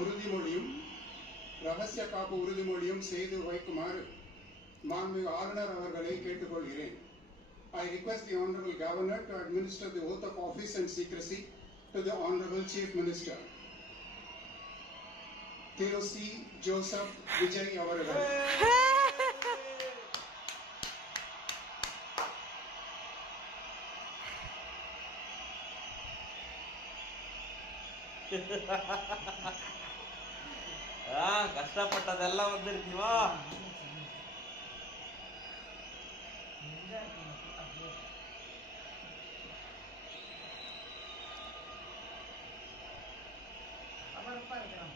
உறுதிமொழியும் ரகசிய காப்பு உறுதிமொழியும் செய்து வைக்குமாறு மாண்புமிகு ஆளுநர் அவர்களை கேட்டுக்கொள்கிறேன். I request the Honorable Governor to administer the oath of office and secrecy to the Honorable Chief Minister. K.O.C. Joseph Vijay அவர்கள். கஷ்டப்பட்டதெல்லாம் வந்துருச்சு வா. பரபரப்பா இருக்கிறான்,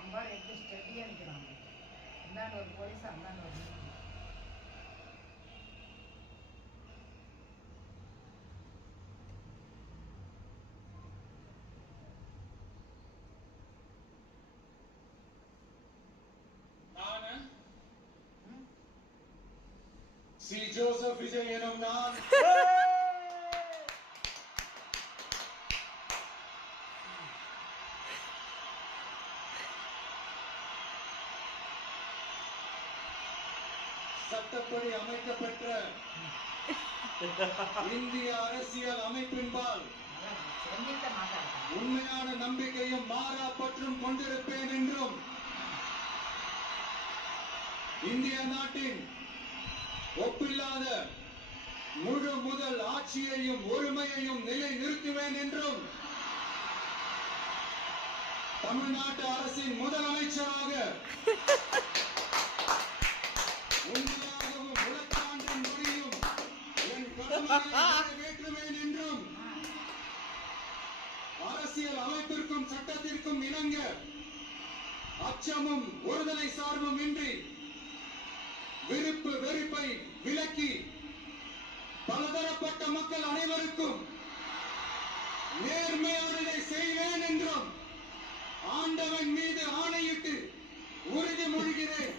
அம்பாடு எப்படி ஸ்டெடியா இருக்கிறாங்க. அந்தாண்ட ஒரு போலீஸ், அந்தாண்ட ஒரு சி. ஜோசப் விஜய் எனும் நான் சட்டப்படி அமைக்கப்பெற்ற இந்திய அரசியல் அமைப்பின்பால் உண்மையான நம்பிக்கையும் மாறா பற்றும் கொண்டிருப்பேன் என்றும் இந்திய நாட்டின் ஒப்பில்லாத முழு முதல் ஆட்சியையும் ஒருமையையும் நிலை நிறுத்துவேன் என்றும் தமிழ்நாட்டு அரசின் முதலமைச்சராக உண்மையாகவும் உலகத்தாண்டின் மொழியும் என் கடமையை நிறைவேற்றுவேன் என்றும் அரசியல் அமைப்பிற்கும் சட்டத்திற்கும் இணங்க அச்சமும் ஒருதலை சார்பும் இன்றி விருப்பு வெறுப்பை விலக்கி பலதரப்பட்ட மக்கள் அனைவருக்கும் நேர்மையோடு செய்வேன் என்றும் ஆண்டவன் மீது ஆணையிட்டு உறுதிமொழிகிறேன்.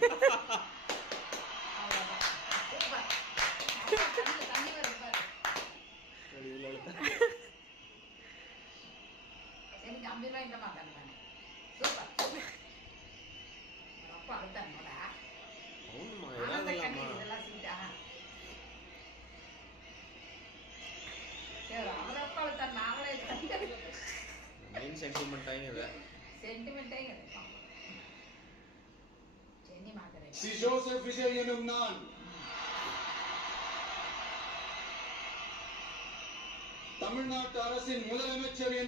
சி. ஜோசப் விஜய் எனும் நான் தமிழ்நாட்டு அரசின் முதலமைச்சர்